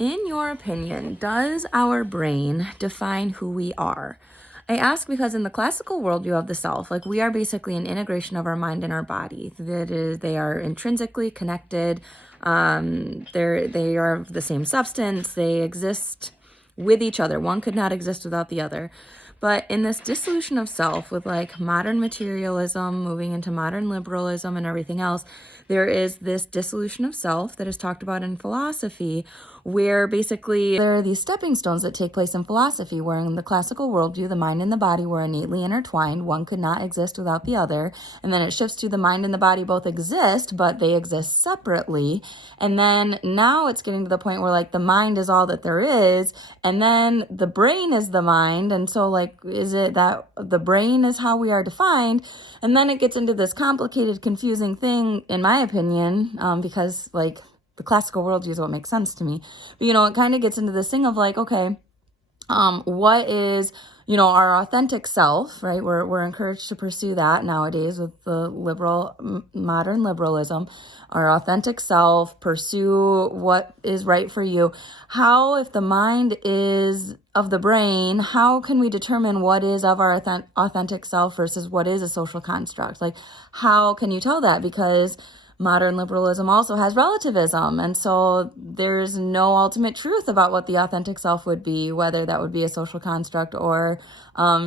In your opinion, does our brain define who we are? I ask because in the classical worldview of the self, like we are basically an integration of our mind and our body. That is, they are intrinsically connected. They are of the same substance. They exist with each other. One could not exist without the other. But in this dissolution of self with like modern materialism, moving into modern liberalism and everything else, there is this dissolution of self that is talked about in philosophy, where basically there are these stepping stones that take place in philosophy, where in the classical worldview, the mind and the body were innately intertwined. One could not exist without the other. And then it shifts to the mind and the body both exist, but they exist separately. And then now it's getting to the point where like the mind is all that there is, and then the brain is the mind. And so like, is it that the brain is how we are defined? And then it gets into this complicated, confusing thing, in my opinion, because like the classical worldview is what makes sense to me. But, it kind of gets into this thing of like, okay, what is, our authentic self, right? We're encouraged to pursue that nowadays with the modern liberalism, our authentic self, pursue what is right for you. How, if the mind is of the brain, how can we determine what is of our authentic self versus what is a social construct? Like, how can you tell that? Because modern liberalism also has relativism. And so there's no ultimate truth about what the authentic self would be, whether that would be a social construct or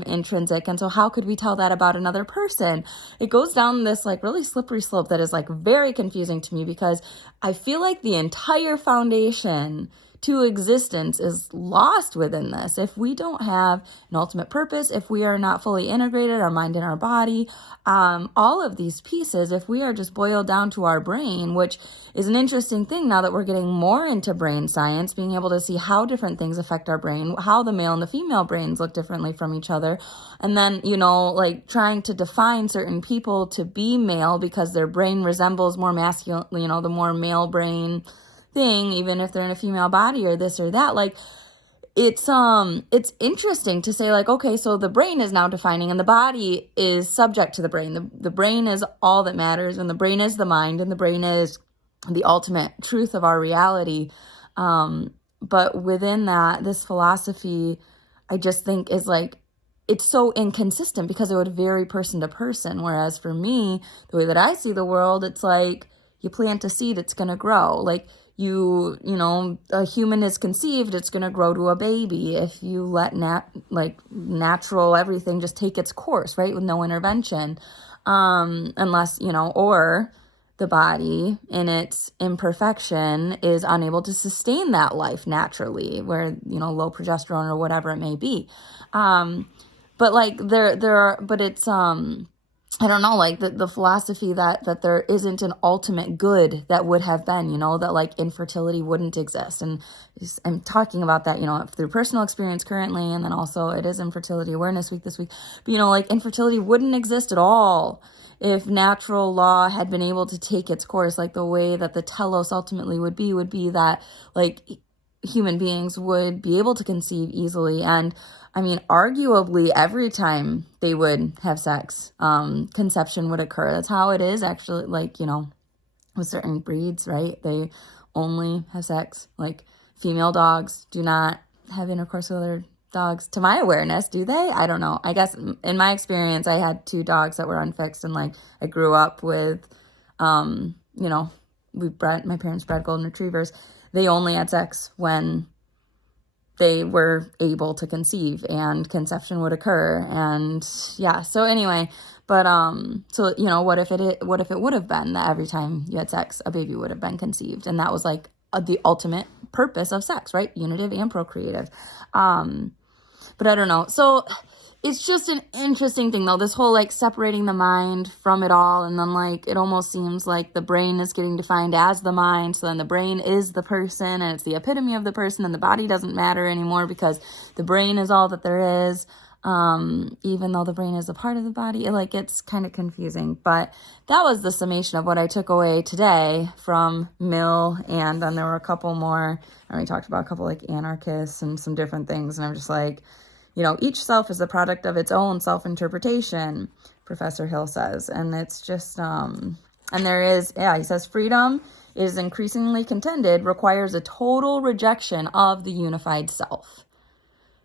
intrinsic. And so how could we tell that about another person? It goes down this like really slippery slope that is like very confusing to me, because I feel like the entire foundation to existence is lost within this. If we don't have an ultimate purpose, if we are not fully integrated, our mind and our body, all of these pieces, if we are just boiled down to our brain, which is an interesting thing now that we're getting more into brain science, being able to see how different things affect our brain, how the male and the female brains look differently from each other. And then, like trying to define certain people to be male because their brain resembles more masculine, the more male brain thing, even if they're in a female body or this or that. Like it's interesting to say like, okay, so the brain is now defining and the body is subject to the brain. The brain is all that matters, and the brain is the mind, and the brain is the ultimate truth of our reality. But within that, this philosophy, I just think is like, it's so inconsistent because it would vary person to person. Whereas for me, the way that I see the world, it's like you plant a seed, it's going to grow. Like a human is conceived, it's going to grow to a baby. If you let natural everything just take its course, right? With no intervention, unless, or the body in its imperfection is unable to sustain that life naturally, where, low progesterone or whatever it may be. But like but it's, I don't know, like the philosophy that there isn't an ultimate good that would have been, that like infertility wouldn't exist. And I'm talking about that, through personal experience currently. And then also it is Infertility Awareness Week this week. But, like infertility wouldn't exist at all if natural law had been able to take its course. Like the way that the telos ultimately would be that like human beings would be able to conceive easily. And I mean, arguably every time they would have sex, conception would occur. That's how it is actually, like, with certain breeds, right? They only have sex. Like female dogs do not have intercourse with other dogs, to my awareness, do they? I don't know. I guess in my experience, I had 2 dogs that were unfixed, and like I grew up with, my parents bred golden retrievers. They only had sex when they were able to conceive and conception would occur. And yeah, so anyway, but so what if it would have been that every time you had sex a baby would have been conceived, and that was like the ultimate purpose of sex, right? Unitive and procreative. But I don't know. So it's just an interesting thing though, this whole like separating the mind from it all. And then like, it almost seems like the brain is getting defined as the mind. So then the brain is the person, and it's the epitome of the person, and the body doesn't matter anymore because the brain is all that there is. Even though the brain is a part of the body, it's kind of confusing. But that was the summation of what I took away today from Mill. And then there were a couple more, and we talked about a couple like anarchists and some different things. And I'm just like, each self is the product of its own self-interpretation, Professor Hill says. And it's just, and there is, he says freedom is increasingly contended, requires a total rejection of the unified self.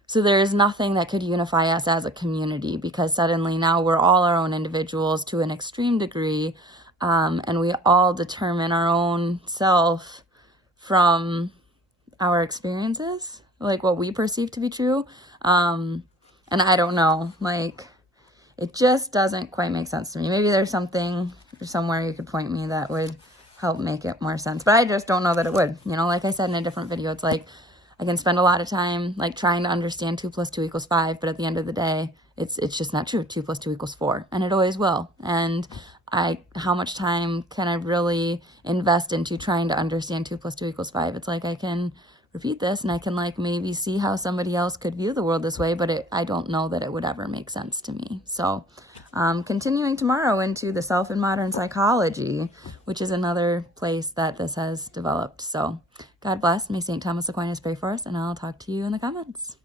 So there is nothing that could unify us as a community, because suddenly now we're all our own individuals to an extreme degree, and we all determine our own self from our experiences, like what we perceive to be true. And I don't know, like, it just doesn't quite make sense to me. Maybe there's something somewhere you could point me that would help make it more sense, but I just don't know that it would. You know, like I said in a different video, it's like I can spend a lot of time like trying to understand 2 + 2 = 5, but at the end of the day, it's just not true. 2 + 2 = 4, and it always will. And how much time can I really invest into trying to understand 2 + 2 = 5? It's like I can repeat this and I can like maybe see how somebody else could view the world this way, but I don't know that it would ever make sense to me. So continuing tomorrow into the self in modern psychology, which is another place that this has developed. So God bless. May St. Thomas Aquinas pray for us, and I'll talk to you in the comments.